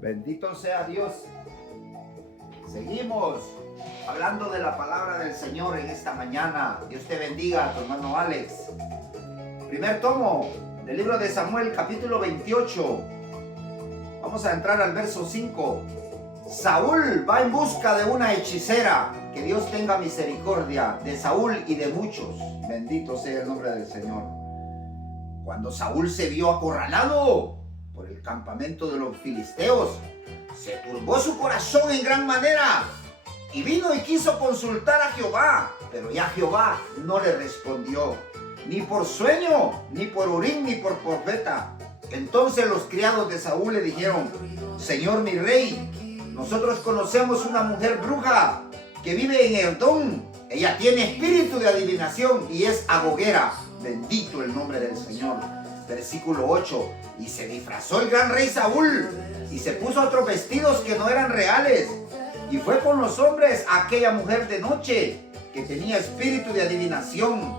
Bendito sea Dios. Seguimos hablando de la palabra del Señor en esta mañana. Dios te bendiga, a tu hermano Alex. Primer tomo del libro de Samuel, capítulo 28. Vamos a entrar al verso 5. Saúl va en busca de una hechicera. Que Dios tenga misericordia de Saúl y de muchos. Bendito sea el nombre del Señor. Cuando Saúl se vio acorralado por el campamento de los filisteos, se turbó su corazón en gran manera y vino y quiso consultar a Jehová, pero ya Jehová no le respondió, ni por sueño, ni por Urim, ni por profeta. Entonces los criados de Saúl le dijeron: Señor mi rey, nosotros conocemos una mujer bruja que vive en Edom. Ella tiene espíritu de adivinación y es agoguera. Bendito el nombre del Señor. Versículo 8. Y se disfrazó el gran rey Saúl y se puso otros vestidos que no eran reales, y fue con los hombres a aquella mujer de noche que tenía espíritu de adivinación,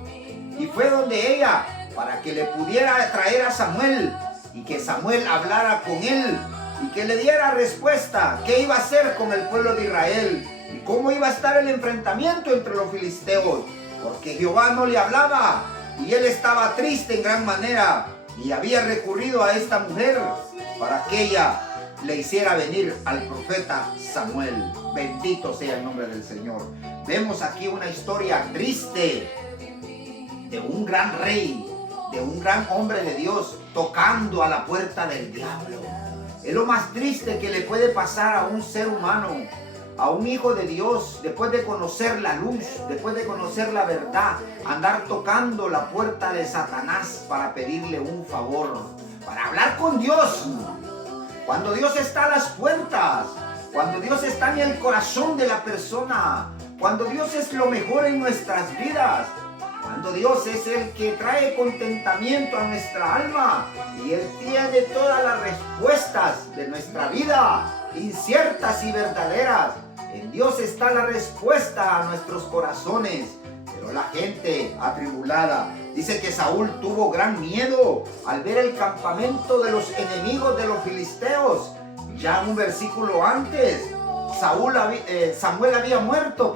y fue donde ella para que le pudiera traer a Samuel, y que Samuel hablara con él y que le diera respuesta qué iba a hacer con el pueblo de Israel y cómo iba a estar el enfrentamiento entre los filisteos, porque Jehová no le hablaba y él estaba triste en gran manera, y había recurrido a esta mujer para que ella le hiciera venir al profeta Samuel. Bendito sea el nombre del Señor. Vemos aquí una historia triste de un gran rey, de un gran hombre de Dios tocando a la puerta del diablo. Es lo más triste que le puede pasar a un ser humano, a un hijo de Dios, después de conocer la luz, después de conocer la verdad, andar tocando la puerta de Satanás para pedirle un favor, para hablar con Dios. Cuando Dios está a las puertas, cuando Dios está en el corazón de la persona, cuando Dios es lo mejor en nuestras vidas, cuando Dios es el que trae contentamiento a nuestra alma y Él tiene todas las respuestas de nuestra vida, inciertas y verdaderas. En Dios está la respuesta a nuestros corazones, pero la gente atribulada. Dice que Saúl tuvo gran miedo al ver el campamento de los enemigos de los filisteos. Ya un versículo antes, Samuel había muerto,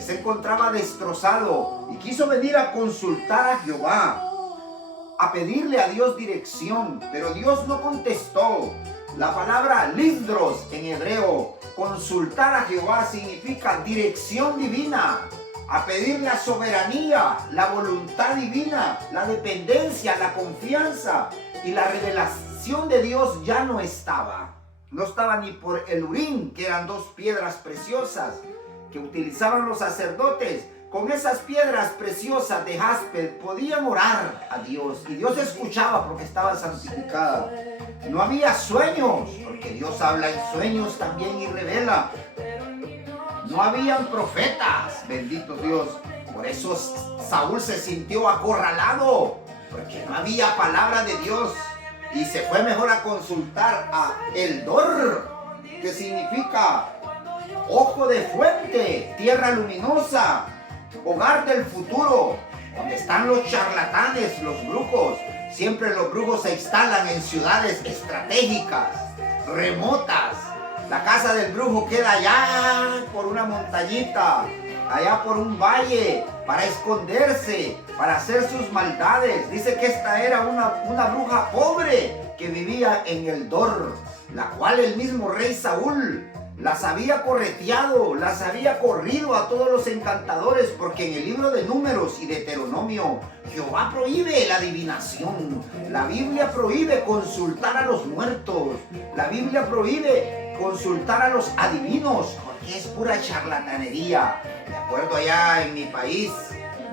se encontraba destrozado y quiso venir a consultar a Jehová, a pedirle a Dios dirección, pero Dios no contestó. La palabra lidros en hebreo, consultar a Jehová, significa dirección divina, a pedir la soberanía, la voluntad divina, la dependencia, la confianza, y la revelación de Dios ya no estaba. No estaba ni por el Urim, que eran dos piedras preciosas que utilizaban los sacerdotes. Con esas piedras preciosas de jaspe podían orar a Dios y Dios escuchaba porque estaba santificada. No había sueños, porque Dios habla en sueños también y revela. No habían profetas, bendito Dios. Por eso Saúl se sintió acorralado, porque no había palabra de Dios, y se fue mejor a consultar a Eldor, que significa ojo de fuente, tierra luminosa, hogar del futuro, donde están los charlatanes, los brujos. Siempre los brujos se instalan en ciudades estratégicas, remotas. La casa del brujo queda allá por una montañita, allá por un valle, para esconderse, para hacer sus maldades. Dice que esta era una bruja pobre que vivía en Eldor, la cual el mismo rey Saúl las había correteado, las había corrido a todos los encantadores, porque en el libro de Números y Deuteronomio Jehová prohíbe la adivinación. La Biblia prohíbe consultar a los muertos. La Biblia prohíbe consultar a los adivinos, porque es pura charlatanería. Me acuerdo allá en mi país,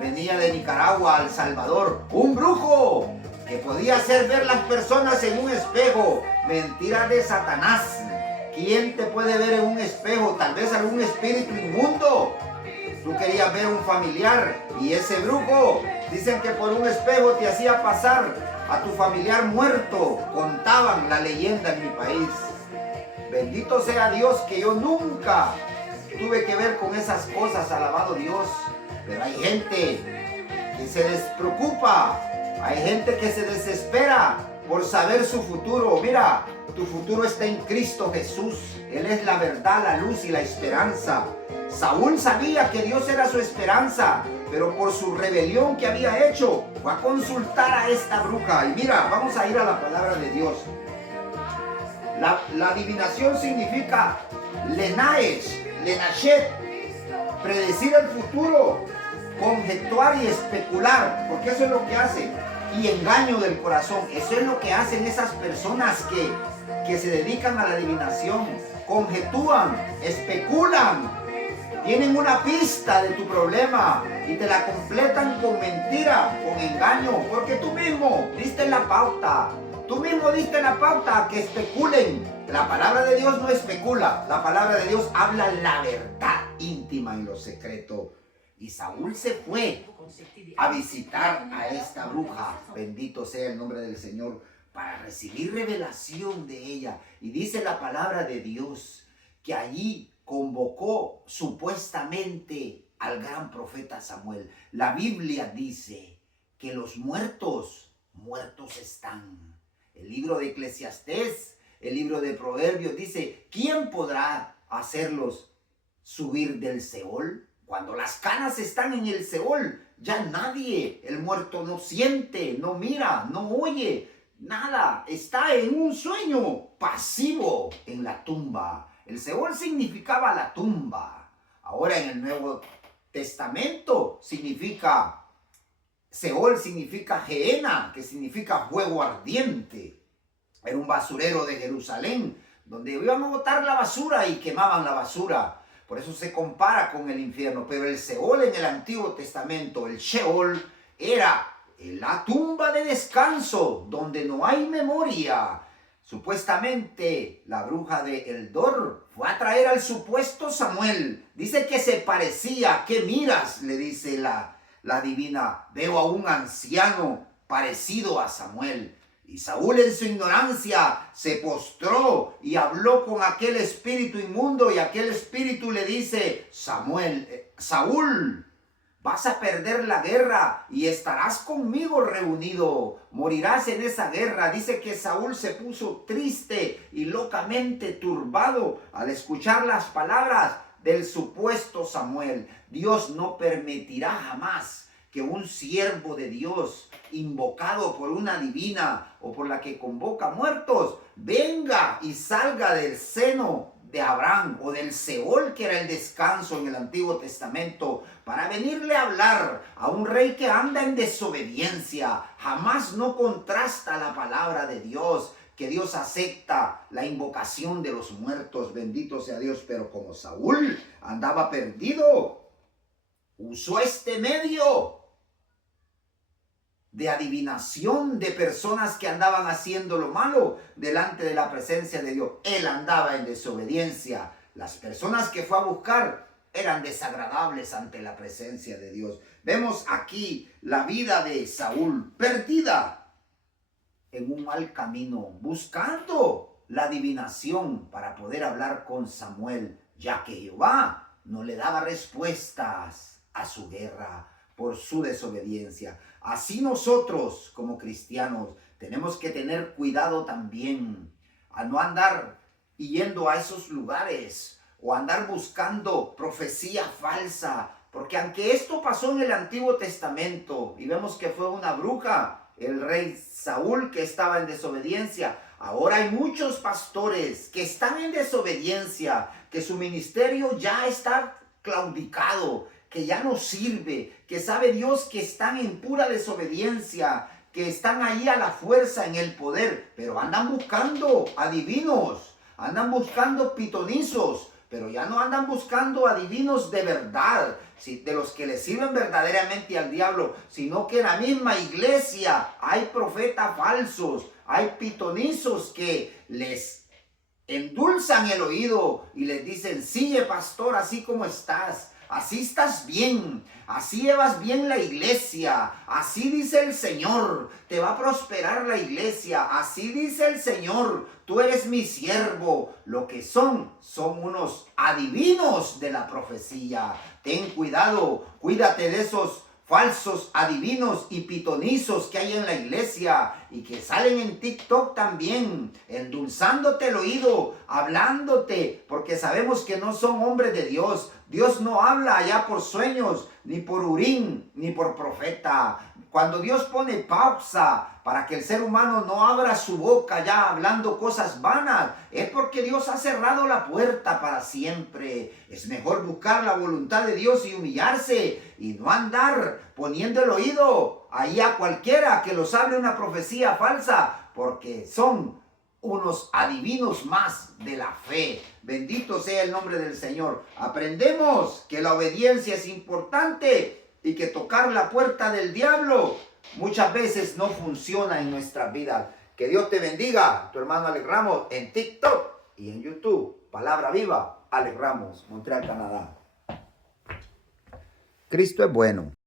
venía de Nicaragua a El Salvador, un brujo que podía hacer ver las personas en un espejo. Mentira de Satanás. ¿Quién te puede ver en un espejo? Tal vez algún espíritu inmundo. Tú querías ver un familiar y ese brujo, dicen que por un espejo te hacía pasar a tu familiar muerto. Contaban la leyenda en mi país. Bendito sea Dios que yo nunca tuve que ver con esas cosas, alabado Dios. Pero hay gente que se despreocupa, hay gente que se desespera por saber su futuro. Mira, tu futuro está en Cristo Jesús. Él es la verdad, la luz y la esperanza. Saúl sabía que Dios era su esperanza, pero por su rebelión que había hecho, fue a consultar a esta bruja. Y mira, vamos a ir a la palabra de Dios. La adivinación significa lenachet, predecir el futuro, conjetuar y especular, porque eso es lo que hace. Y engaño del corazón, eso es lo que hacen esas personas que se dedican a la adivinación. Conjetúan, especulan, tienen una pista de tu problema y te la completan con mentira, con engaño, porque tú mismo diste la pauta. Tú mismo diste la pauta a que especulen. La palabra de Dios no especula. La palabra de Dios habla la verdad íntima en lo secreto. Y Saúl se fue a visitar a esta bruja. Bendito sea el nombre del Señor, para recibir revelación de ella. Y dice la palabra de Dios que allí convocó supuestamente al gran profeta Samuel. La Biblia dice que los muertos están. El libro de Eclesiastés, el libro de Proverbios dice, ¿quién podrá hacerlos subir del Seol? Cuando las canas están en el Seol, ya nadie, el muerto no siente, no mira, no oye, nada. Está en un sueño pasivo en la tumba. El Seol significaba la tumba. Ahora en el Nuevo Testamento Seol significa Gehenna, que significa fuego ardiente. Era un basurero de Jerusalén, donde iban a botar la basura y quemaban la basura. Por eso se compara con el infierno. Pero el Seol en el Antiguo Testamento, el Sheol, era la tumba de descanso, donde no hay memoria. Supuestamente la bruja de Eldor fue a traer al supuesto Samuel. Dice que se parecía. ¿Qué miras?, le dice la divina. Veo a un anciano parecido a Samuel. Y Saúl en su ignorancia se postró y habló con aquel espíritu inmundo, y aquel espíritu le dice, Saúl, vas a perder la guerra y estarás conmigo reunido. Morirás en esa guerra. Dice que Saúl se puso triste y locamente turbado al escuchar las palabras del supuesto Samuel. Dios no permitirá jamás que un siervo de Dios, invocado por una divina o por la que convoca muertos, venga y salga del seno de Abraham o del Seol, que era el descanso en el Antiguo Testamento, para venirle a hablar a un rey que anda en desobediencia. Jamás no contrasta la palabra de Dios, que Dios acepta la invocación de los muertos. Bendito sea Dios. Pero como Saúl andaba perdido, usó este medio de adivinación de personas que andaban haciendo lo malo delante de la presencia de Dios. Él andaba en desobediencia. Las personas que fue a buscar eran desagradables ante la presencia de Dios. Vemos aquí la vida de Saúl perdida en un mal camino, buscando la adivinación para poder hablar con Samuel, ya que Jehová no le daba respuestas a su guerra por su desobediencia. Así nosotros como cristianos tenemos que tener cuidado también a no andar yendo a esos lugares o andar buscando profecía falsa, porque aunque esto pasó en el Antiguo Testamento y vemos que fue una bruja, el rey Saúl, que estaba en desobediencia, ahora hay muchos pastores que están en desobediencia, que su ministerio ya está claudicado, que ya no sirve, que sabe Dios que están en pura desobediencia, que están ahí a la fuerza en el poder, pero andan buscando adivinos, andan buscando pitonizos, pero ya no andan buscando adivinos de verdad, de los que le sirven verdaderamente al diablo, sino que en la misma iglesia hay profetas falsos, hay pitonizos que les endulzan el oído y les dicen, sigue pastor, así como estás. Así estás bien, así llevas bien la iglesia, así dice el Señor, te va a prosperar la iglesia, así dice el Señor, tú eres mi siervo. Lo que son unos adivinos de la profecía. Ten cuidado, cuídate de esos falsos adivinos y pitonizos que hay en la iglesia y que salen en TikTok también, endulzándote el oído, hablándote, porque sabemos que no son hombres de Dios. Dios no habla allá por sueños, ni por Urim, ni por profeta. Cuando Dios pone pausa para que el ser humano no abra su boca ya hablando cosas vanas, es porque Dios ha cerrado la puerta para siempre. Es mejor buscar la voluntad de Dios y humillarse y no andar poniendo el oído ahí a cualquiera que los hable una profecía falsa, porque son unos adivinos más de la fe. Bendito sea el nombre del Señor. Aprendemos que la obediencia es importante y que tocar la puerta del diablo muchas veces no funciona en nuestras vidas. Que Dios te bendiga, tu hermano Alex Ramos, en TikTok y en YouTube. Palabra viva, Alex Ramos, Montreal, Canadá. Cristo es bueno.